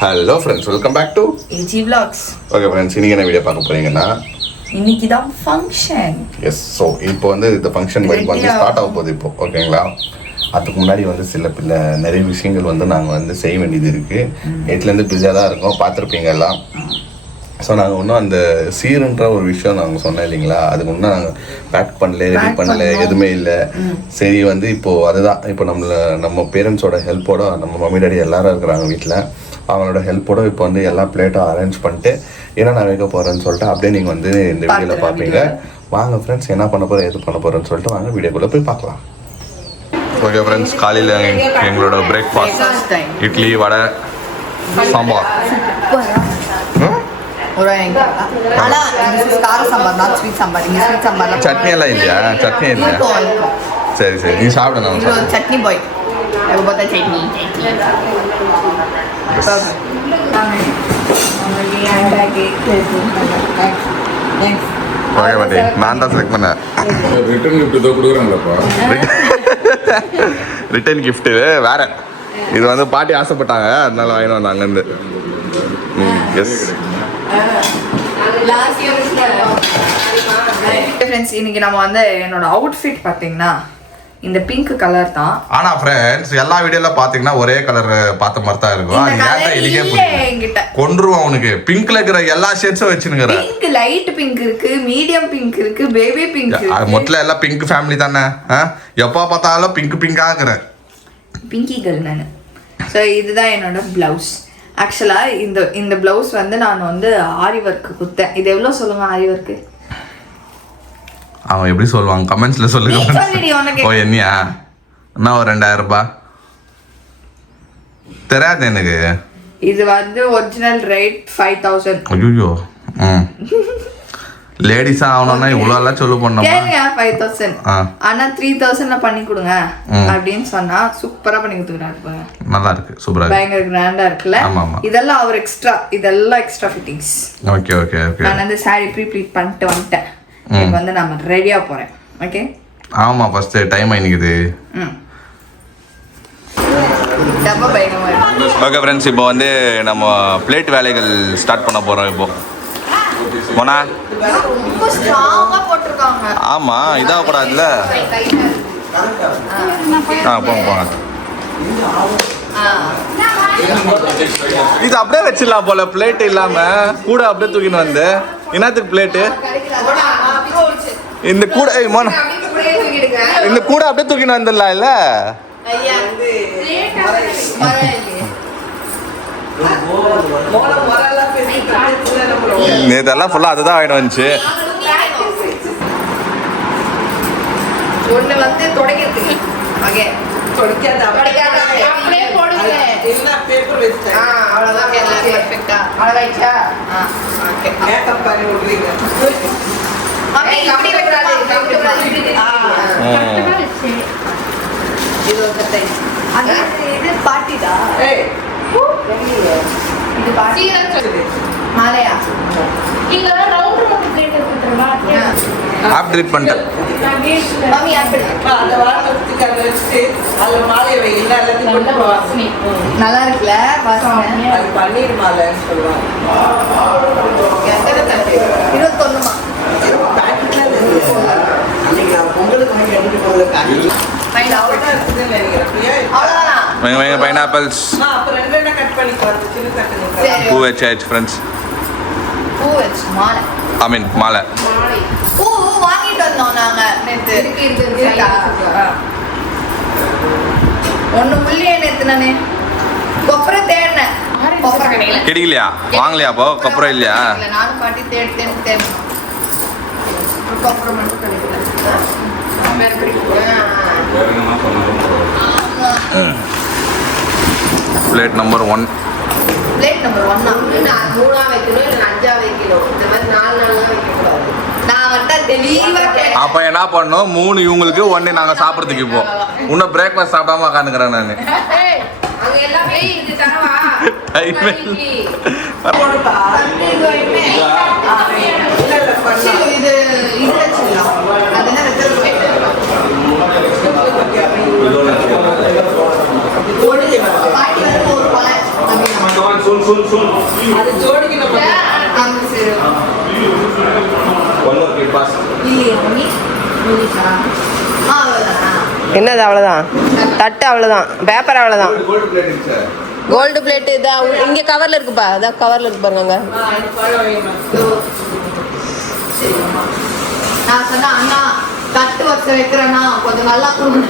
Hello friends, welcome back to AG Vlogs. Okay friends, இன்னைக்கு என்ன video பார்க்க போறீங்கன்னா இன்னைக்கு தான் ஃபங்க்ஷன். எஸ். ஸோ இப்போ வந்து இந்த ஃபங்க்ஷன் வைப் வந்து ஸ்டார்ட் ஆக போகுது இப்போ. ஓகேங்களா? அதுக்கு முன்னாடி வந்து நிறைய விஷயங்கள் வந்து நாங்கள் வந்து செய்ய வேண்டியது இருக்குது. வீட்டிலேருந்து பிஸியாக தான் இருக்கோம், பார்த்துருப்பீங்க எல்லாம். ஸோ நாங்கள் இன்னும் அந்த சீருன்ற ஒரு விஷயம் நாங்கள் சொன்னோம் இல்லைங்களா, அதுக்கு இன்னும் நாங்கள் பேக் பண்ணல, ரெடி பண்ணல, எதுவுமே இல்லை. சரி வந்து இப்போது அதுதான் இப்போ நம்ம பேரண்ட்ஸோட ஹெல்ப்போட நம்ம மம்மி டாடி எல்லாரும் இருக்கிறாங்க வீட்டில். அவங்களோட ஹெல்ப்போட இப்போ வந்து எல்லா பிளேட்டும் அரேஞ்ச் பண்ணிட்டு ஏன்னா நான் வைக்க போகிறேன்னு சொல்லிட்டு அப்படியே நீங்கள் வந்து இந்த வீடியோவில் பார்ப்பீங்க. வாங்க ஃப்ரெண்ட்ஸ், என்ன பண்ண போகிறேன், எது பண்ண போகிறேன்னு சொல்லிட்டு வாங்க வீடியோக்குள்ளே போய் பார்க்கலாம். ஓகே ஃப்ரெண்ட்ஸ், காலையில் எங்களோட பிரேக்ஃபாஸ்ட் இட்லி, வடை, சாம்பார். சட்னி எல்லாம் இல்லையா? சட்னி இல்லையா? சரி சரி, நீ சாப்பிடணும். சட்னி பாய் சட்னி நான் தான் செலக்ட் பண்ணேன். ரிட்டர்ன் கிஃப்ட் வேற. இது வந்து பாட்டி ஆசைப்பட்டாங்க, அதனால வாங்கினோம் வந்தாங்க அங்கேருந்து. எஸ் ஃப்ரெண்ட்ஸ், இன்னைக்கு நம்ம வந்து என்னோட அவுட்ஃபிட் பார்த்தீங்கன்னா இந்த பிங்க் கலர் தான். ஆனா ஃப்ரெண்ட்ஸ், எல்லா வீடியோல பாத்தீங்கன்னா ஒரே கலர் பார்த்த மாதிரி தான் இருக்கும். அது ஏன்டா இதுக்கே புரியல. கொன்றுவான் அவனுக்கு. பிங்க்ல இருக்கிற எல்லா ஷேட்ஸும் வச்சிருக்கற. பிங்க், லைட் பிங்க் இருக்கு, மீடியம் பிங்க் இருக்கு, பேபி பிங்க் இருக்கு. மொத்தல எல்லாம் பிங்க் ஃபேமிலி தானே. எப்ப பார்த்தாலும் பிங்க் பிங்கா இருக்கற. பிங்கி கேர்ள் நானு. சோ இதுதான் என்னோட பிளவுஸ். ஆக்சுவலா இந்த பிளவுஸ் வந்து நான் வந்து ஆரி ஒர்க் குத்தேன். இது எவ்வளவு சொல்லுங்க ஆரி ஒர்க்? அவன் எப்படி சொல்லுவாங்க கமெண்ட்ஸ்ல சொல்லுங்க. ஓ என்னையா? நான் ஒரு 2000 ரூபாய் தெரியாது எனக்கு. இது வந்து ஒரிஜினல் ரேட் 5000. ஐயோ, லேடிஸா ஆகணும்னா இவ்வளோ எல்லாம் சொல்ல பண்ணோம். 5000 ஆனா 3000 பண்ணி கொடுங்க அப்படின்னு சொன்னா சூப்பரா பண்ணி கொடுத்துக்கிறாரு. நல்லா இருக்கு, சூப்பரா இருக்கு, பயங்கர கிராண்டா இருக்குல்ல. இதெல்லாம் அவர் எக்ஸ்ட்ரா, இதெல்லாம் extra fittings. Okay okay okay. நான் வந்து சாரி ப்ரீ பண்ணிட்டு வந்துட்டேன். இப்போ வந்து நாம ரெடியா போறேன். ஓகே. ஆமா, ஃபர்ஸ்ட் டைம் ஆயிடுது. டப்பா பயங்கரமா இருக்கு. ஓகே ஃப்ரெண்ட்ஸ், இப்போ வந்து நம்ம பிளேட் வேலைகள் ஸ்டார்ட் பண்ண போறோம். இப்போ போனா ரொம்ப ஸ்ட்ராங்கா போட்டுருக்காங்க. ஆமா, இதாக கூடாதுல்ல. போங்க. இது அப்படியே வச்சிடலாம் போல, பிளேட் இல்லாம கூட அப்படியே தூக்கின்னு வந்து. என்னத்துக்கு பிளேட்டு? இந்த கூட இந்த கூட அப்படியே தூக்கின்னு வந்துடலாம் இல்ல? இதெல்லாம் ஃபுல்லா அதுதான் ஆயிடும் வந்துச்சு. ஒண்ணு வந்து தொடக்கிறதுக்கு. ஓகே, அப்படியே போடுங்க. என்ன பேப்பர் வெச்சா அவ்வளவுதான், எல்லாம் பெர்ஃபெக்ட்டா அழகாயிச்சா. ஓகே, மேக்கப் பண்ணி விடுறீங்க. மம்மி அப்படி வைக்கறாது, இது ஒரு டைம். இது பாட்டிடா. ஏய் இது பாட்டி மாலையா? இங்க ரவுண்ட் மட்டும் பிளேட் எடுத்துறவா? ஆப் ட்ரிப் பண்ணிட்டேன். மம்மி ஆப்பிள் அந்த வாரத்துக்கு அந்த வச்சு அந்த மாலை வை, எல்லாத்தையும் போட்டு வாசனை நல்லா இருக்குல. வாசனை அது பன்னீர் மாலைன்னு சொல்லுவாங்க. எத்தனை தட்டு? 21மா? பாக்கெட்ல அன்னைக்கு பொங்கலுக்கு வாங்கி எடுத்து போறது காட்டி பைனாப்பிள் நினைக்கிறேன். அவ்வளவுதான். பைனாப்பிள்ஸ். அப்புறம் ரெண்டு கட் பண்ணி பாருங்க, சின்ன கட். பூ வச்சாச்சு ஃப்ரெண்ட்ஸ். பூ வச்சு மாலை, ஐ மீன் மாலை. பூ வாங்கிட்டு வந்தோம் நாங்க நேத்து. இருக்கா? ஒண்ணு உள்ளே நேத்து நானே கொப்பரை தேடினேன். கொப்பரை கடையில கிடைக்கலையா? வாங்கலையா? அப்போ கொப்பரை இல்லையா? நானும் பாட்டி தேடினேன். கொப்பரை மட்டும் கிடைக்கல. Plate number 1. பிளேட் நம்பர் 1 நான் 3ஆ வைக்கணும் இல்ல 5ஆ வைக்கணும். இந்த மாதிரி 4 நாளா வைக்க கூடாது. நான் வந்து தெளிவா கேட்டேன். அப்ப என்ன பண்ணோம்? 3 இவங்களுக்கு 1 நாங்க சாப்பிடுறதுக்கு. இப்போ இன்னும் பிரேக்ஃபாஸ்ட் சாப்பிடாம உட்காந்துக்கிறேன் நான். அங்க எல்லாமே இது தரவா? டைம் போடுப்பா. இது வைமே. இல்ல பண்ணு. இது வச்சிடலாம். அது என்ன வெச்சது? பாட்டி வந்து ஒரு பழம். அது ஜோடிக்கு நம்ம என்னது அவ்வளோதான் தட்டு அவ்வளோதான் பேப்பர் அவ்வளோதான் கோல்டு பிளேட்டு இதான் இங்கே கவரில் இருக்குப்பா அதான் கவரில் இருக்கு பாருங்க நான் சொன்னா அண்ணா தட்டு வச்சு வைக்கிறேன்னா கொஞ்சம் நல்லா கொடுங்க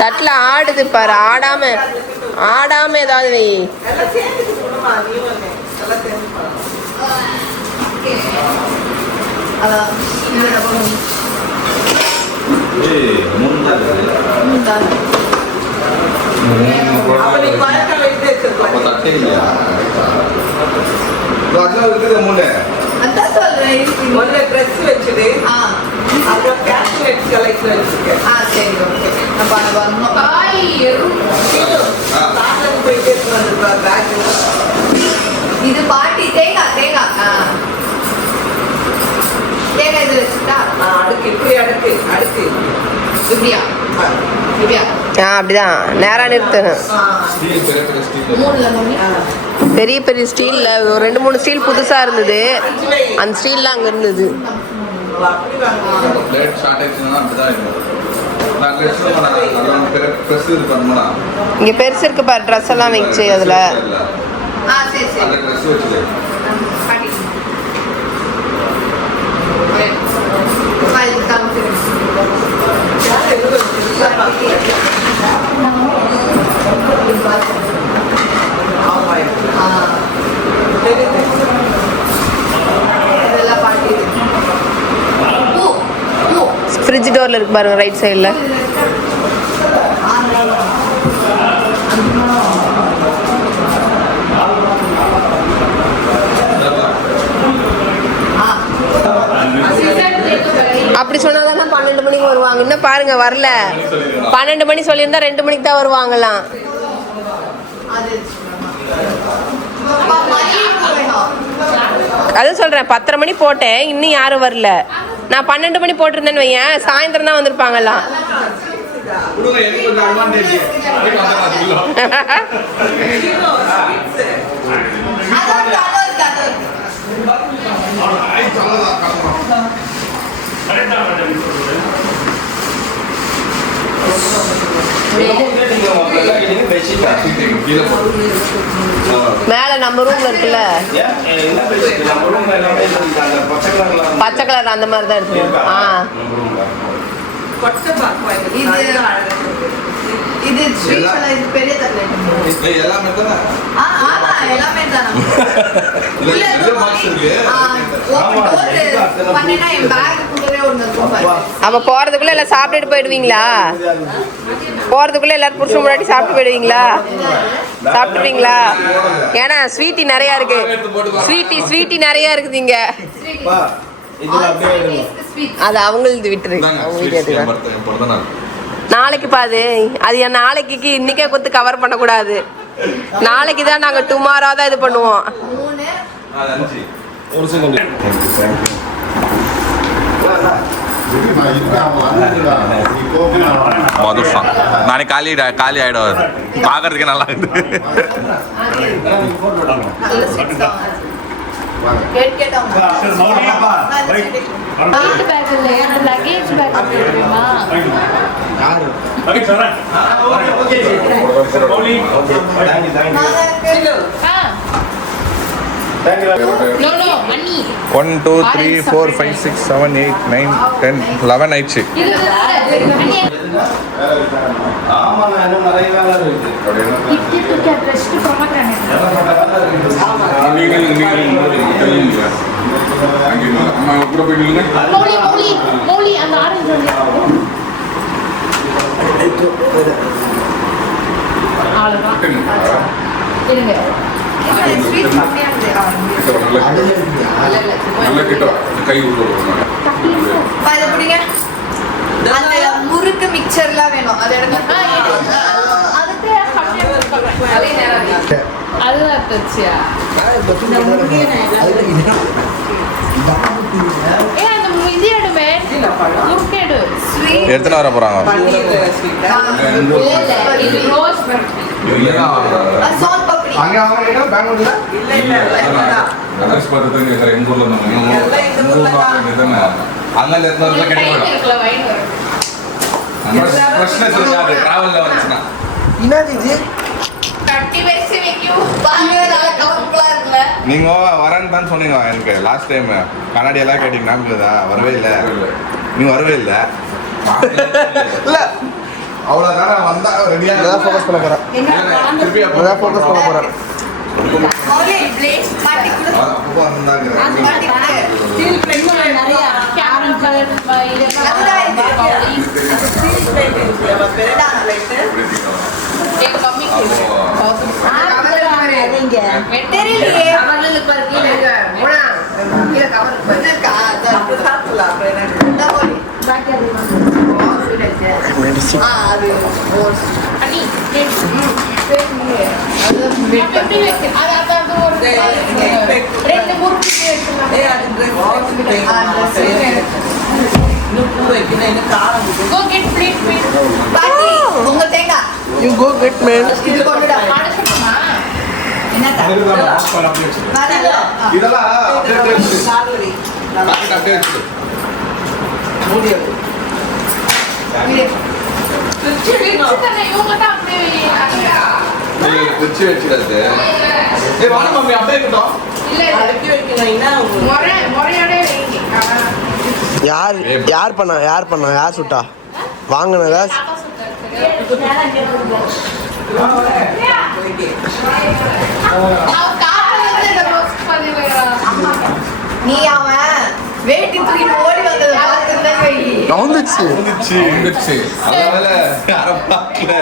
தட்டில் ஆடுது பாரு ஆடாம ஏதாவது வை இது பாட்டி தேங்காய் தேங்காய் தேங்காய் இது வச்சுட்டா அடுக்கு இப்படி அடுக்கு அடுக்கு இப்படியா இப்படியா அப்படிதான் நேரா நிறுத்தணும் மூணுல மம்மி பெரிய பெரிய ஸ்டீல்ல ஒரு 2-3 ஸ்டீல் புதுசா இருந்தது அந்த ஸ்டீல்லாம் அங்க இருந்தது இங்க பெருசு இருக்கு பாரு ட்ரெஸ் எல்லாம் வச்சு அதுல சரி சரி பாட்டி ஃப்ரிட்ஜ் டோர்ல இருக்கு பாருங்க ரைட் சைடுல அப்படி சொன்னாதானே 12 மணிக்கு வருவாங்க இன்னும் பாருங்க வரல 12 மணி சொல்லியிருந்தா 2 மணிக்கு தான் வருவாங்களாம் அது சொல்றேன் 10:30 மணி போட்டேன் இன்னும் யாரும் வரல நான் 12 மணி போட்டிருந்தேன்னு வையேன் சாயந்தரம் தான் வந்திருப்பாங்களாம் மேல நம்ம ரூம்ல இருக்குல்ல பச்சை கலர் அந்த மாதிரி தான் இருக்கு இது பெரிய தட்டு எல்லாமே தானா அப்ப போறதுக்குள்ள எல்லாம் சாப்பிட்டுட்டு போயிடுவீங்களா போறதுக்குள்ள எல்லாரும் புடிச்ச முன்னாடி சாப்பிட்டு போயிடுவீங்களா சாப்பிட்டுருவீங்களா ஏன்னா ஸ்வீட்டி நிறைய இருக்கு ஸ்வீட்டி நிறைய இருக்குது இங்க அது அவங்களுக்கு விட்டுரு அவங்களுக்கு நாளைக்கு பாது அது என் நாளைக்கு இன்னைக்கே கொடுத்து கவர் பண்ணக்கூடாது நாளைக்கு தான் நாங்க டுமாரோ தான் இது பண்ணுவோம் மதுஷம் நாளைக்கு காலி ஆயிடும் பாக்குறதுக்கு நல்லா இருக்கு No, Annie. 1 2 3 4 5 6 7 8 9 10 11 ஆயிடுச்சு முறுக்கு மிக்சர்லாம் வேணும் அது முருங்கீரை பழம் முறுக்கேடு ஸ்வீட் எடுத்துன்னு வர போகிறாங்க. பன்னீர் ஸ்வீட்டா இது ரோஸ் பர்ஃபி சோன் பப்படி அங்கே அவங்க பெங்களூர்ல இல்ல இல்ல இல்ல கலர்ஸ் பார்த்து கேட்குறேன் எங்கள் ஊரில் அங்கே இருந்தவங்க கெட்டு போயிடும். இருக்குல வைன் வரும் ஃப்ரெஷ்னஸ் இருக்காது ட்ராவலில் வந்துச்சுன்னா. என்னது இது கட்டி வச்சு வைக்கும் பாருங்க நல்ல கலர்ஃபுல்லா இருக்குல்ல நீங்கள் வரேன்னு தான் சொன்னீங்க எனக்கு லாஸ்ட் டைம் கண்ணாடியெல்லாம் கேட்டீங்க ஞாபகம்தா? வரவே இல்லை. நீ வரவே இல்லை. இல்லை அவ்வளோ நேரம் வந்தா ரெடியாக ஃபோக்கஸ் பண்ண போகிறேன். திருப்பி அப்போ ஃபோக்கஸ் பண்ண போகிறேன். மௌலி பிளேட் மாட்டி கொடு அப்போ வந்தாங்க. மாட்டி கொடு ஸ்டீல் பிளேட் நிறைய கேரட் கலர் ஸ்டீல் பிளேட் இருக்குல்ல பெரிய பிளேட் எங்க மம்மிக்கு வெட்டரிலையே அவங்களுக்கு இருக்கு போனா கீழ கவர் வந்திருக்கா அப்ப சாப்பிடலாம் அப்புறம் என்ன இந்த மௌலி அது அண்ணி ரெண்டு முறுக்கு ஏய் அது ட்ரெஸ் இன்னும் பூ வைக்கணும் இன்னும் காரம் வைக்கணும். Go get plate please. பாட்டி உங்க தேங்காய் You go get man. இது கொண்டுடா மடக்கணுமா? என்ன இதெல்லாம் அப்படியே வச்சு. சாலரி பாக்கெட் அப்படியே வச்சு. மூடி தானே இவங்க தான் அப்படியே நீ குச்சி வச்சுக்கிறது. ஏய் வாங்க மம்மி அப்படியே இருக்கட்டும். இல்ல அடுக்கி வைக்கணும்னா முறையோட வைங்க யார் பண்ணா யார் சுட்டா வாங்கினதா நீ அவன் வேட்டி தூக்கிட்டு ஓடி வந்தது பார்த்துருந்தேன் வை வந்துச்சு வந்துச்சு அதனால யாரும் பார்க்கல.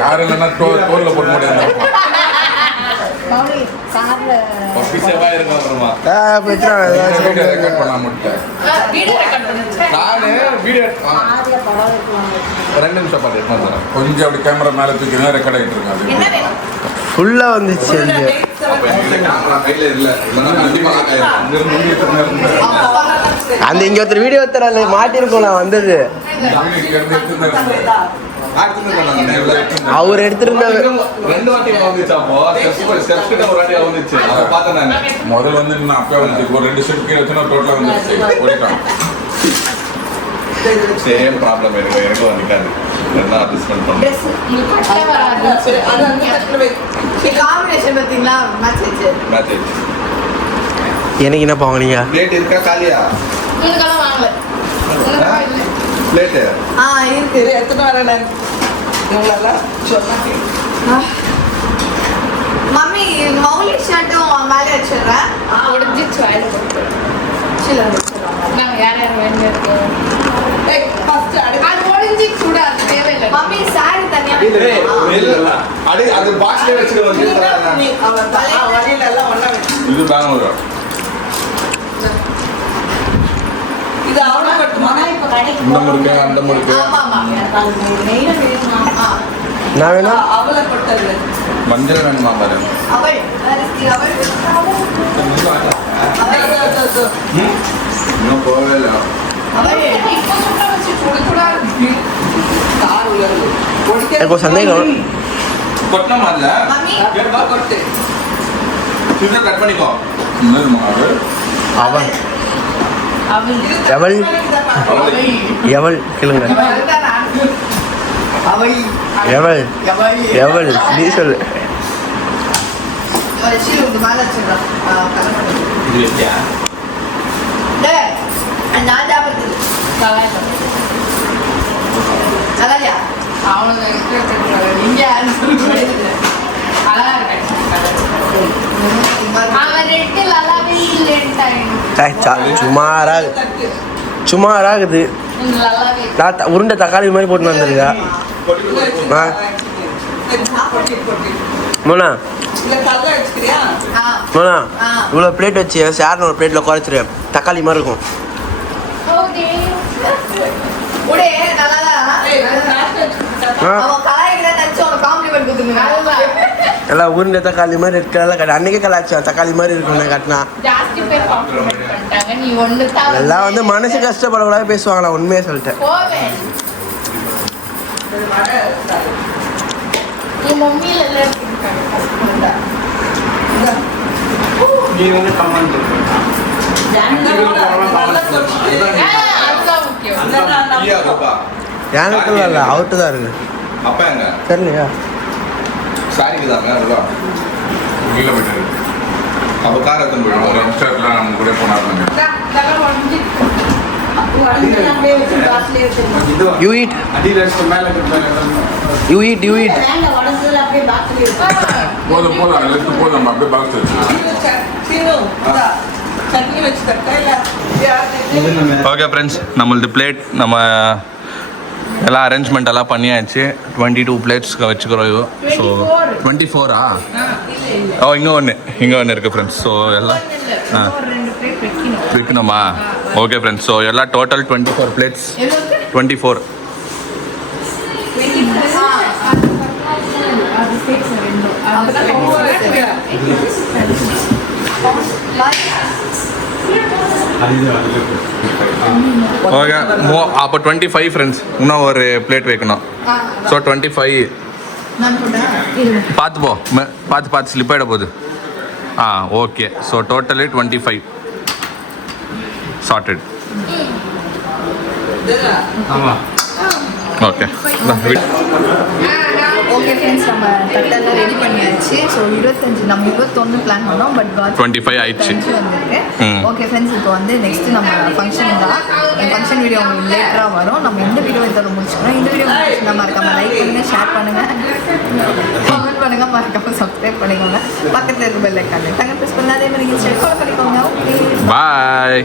யார் இல்லைன்னா தோலில் போட்டு முடியாது பப்பி சேவா இருக்கும் அப்புறமா. வீடியோ ரெக்கார்ட் பண்ணாம விட்டேன் வீடியோ ரெக்கார்ட் பண்ணுங்க நானு வீடியோ 2 நிமிஷம் பார்த்து எடுத்து வந்துடுறேன். கொஞ்சம் அப்படி கேமரா மேலே தூக்கினா ரெக்கார்ட் ஆகிட்டு இருக்கு அது என்ன வேணும் ஃபுல்லா வந்துச்சு அது. அப்ப எனக்கு camera கையில இல்ல. இல்லைன்னா கண்டிப்பா ஆகாது. அங்கிருந்து முடி எத்தனை நேரம் இருந்தாரு? அந்த இங்க ஒருத்தர் வீடியோ ஒருத்தர் மாட்டிருக்கோம் நான் வந்தது இங்கிருந்து எத்தனை நேரம் இருந்தாரு? ஆக்டிங் பண்ணாங்க நேர்ல. அவர் எடுத்திருந்த 2 வாட்டி வந்துச்சு. அப்போ ஸ்டெப்ஸ் கிட்ட ஒரு வாட்டி வந்துச்சு. அதை பார்த்தேன் நான். முதல்ல வந்து நான் அப்பவே வந்து ஒரு 2 செட் கீழே வச்சுன்னா டோட்டலாக வந்துருச்சு ஓடிட்டான் சேம் ப்ராப்ளம் எனக்கு வந்துக்காது. எல்லாம் அட்ஜஸ்ட்மெண்ட் பண்ணேன். ட்ரெஸ் அது அந்த தட்டுல வை. காம்பினேஷன் பார்த்தீங்களா மேட்ச் ஆச்சு மேட்ச் எனக்கு என்ன வாங்கினீங்க பிளேட் இருக்கா காலியா? உங்களுக்கெல்லாம் வாங்கல உங்களுக்கெல்லாம் இல்லை பிளேட்டு இருக்கு இது எத்தனை வரேன் இவங்களெல்லாம் சொன்னாங்க மம்மி மௌலி ஷர்ட்டும் மேலே வச்சிடுறேன் முடிஞ்சிச்சு வாயில போட்டு சில நாங்கள் யார் யார் வேண்டியிருக்கு ஃபர்ஸ்ட் அடுக்க அது முடிஞ்சிச்சு கூட அது தேவையில்லை மம்மி சாரி தனியா இல்ல அடி அது பாக்ஸ்லயே வச்சுட்டு வந்து நீ அவன் வழியில எல்லாம் ஒண்ணா வச்சு இது பெங்களூர் இது அவனை கட்டுமா இந்த முறுக்கு அந்த முறுக்கு ஆமா ஆமா நான் வேணா அவளை கொட்டது மஞ்சள் வேணுமா பாரு அவள் அவள் இன்னும் போகவே இல்லை அவள் இப்போ சுட்ட வச்சு கொடுக்கூடாது கார் உயர்வு எனக்கு ஒரு சந்தேகம் கொட்டமா இல்ல மம்மி கேட்டா கொட்டு சின்ன கட் பண்ணிக்கோ. என்னது மாவு அவள் அவள் எவள் எவள் கேளுங்க அவள் எவள் எவள் நீ சொல்லு ஒரு சீல் உங்க மேல வச்சிடுறான் இது வைக்கியா? நான் ஜாபத்துக்கு நல்லாயா அவனுக்கு நீங்க யாரும் சொல்லுங்க அழகா இருக்கேன் அவன் ரெட்டு நல்லாவே இல்லைன்ட்டாங்க சுமாராகுது நல்லாவே நான் உருண்டை தக்காளி மாதிரி போட்டு வந்திருக்கா ஆ. மோனா இல்ல கல்ல வச்சுக்கிறியா மோனா இவ்வளோ பிளேட் வச்சு சார்னு ஒரு பிளேட்டில் குறைச்சிரு தக்காளி மாதிரி இருக்கும் உடே நல்லா ஏய் நாட்டு வச்சுக்கிட்டா ஆ அவன் கலாய்களை நினைச்சு அவனுக்கு காம்ப்ளிமெண்ட் கொடுத்துருங்க எல்லாம் உருண்டை தக்காளி மாதிரி இருக்கல அன்னைக்கே கலாய்ச்சான் தக்காளி மாதிரி இருக்கும் நான் கட்டினா ஜாஸ்தி பேர் காம்ப்ளிமெண்ட் பண்ணிட்டாங்க நீ நீ ஒண்ணு தான் எல்லாம் வந்து மனசு கஷ்டப்படக்கூடாது பேசுவாங்களா, உண்மையே சொல்லிட்டேன். போவேன். நீ மம்மியில எல்லாம் இருக்காங்க. நீ வந்து கமெண்ட் அதுதான் முக்கியம். எனக்கு இல்லை, அவுட்டு தான் இருக்கு. அப்பா எங்க தெரியலையா? சாரிக்கு தாங்க அதுதான் கீழே போயிட்டு அப்போ கார் எடுத்துன்னு போயிடும். ஒரு நிமிஷத்துல நம்ம கூட போனாருங்க. You eat. You eat. You eat. போதும் லெஃப்ட் போதும் நம்ம அப்படியே பாக்ஸ் வச்சு. சட்னி வச்சு தக்கா ஓகே ஃப்ரெண்ட்ஸ், நம்மளது பிளேட் நம்ம எல்லாம் அரேஞ்ச்மெண்ட் எல்லாம் பண்ணியாச்சு. 22 பிளேட்ஸ் வச்சுக்கிறோம். ஸோ 24ஆ? ஓ, இங்கே ஒன்று இருக்குது ஃப்ரெண்ட்ஸ். ஸோ எல்லாம் வைக்கணுமா? ஓகே ஃப்ரெண்ட்ஸ், ஸோ எல்லாம் டோட்டல் 24 பிளேட்ஸ். 24. ஓகே, அப்போ 25 ஃப்ரெண்ட்ஸ். இன்னும் ஒரு பிளேட் வைக்கணும். ஸோ 25. பார்த்து போ, பார்த்து ஸ்லிப் ஆகிட போகுது. Okay. So totally 25 started. Okay. Okay friends, நம்ம தட்டெல்லாம் ரெடி பண்ணியாச்சு. ஸோ 25 நம்ம 21 பிளான் பண்ணோம், பட் 25 ஆயிடுச்சு வந்துருக்கு. ஓகே ஃப்ரெண்ட்ஸ், இப்போ வந்து நெக்ஸ்ட் நம்ம ஃபங்க்ஷன் தான். ஃபங்க்ஷன் வீடியோ உங்களுக்கு லேட்டராக வரும். நம்ம இந்த வீடியோ இதோட முடிச்சுக்கிறோம். இந்த வீடியோ நம்ம மறக்காம லைக் பண்ணுங்க, ஷேர் பண்ணுங்க, கமெண்ட் பண்ணுங்க, மறக்காம சப்ஸ்கிரைப் பண்ணிக்கோங்க. பக்கத்தில் இருக்க பெல் ஐக்கான் தங்க ப்ரெஸ் பண்ணாதே மாதிரி ஃபாலோ பண்ணிக்கோங்க. ஓகே, பாய்.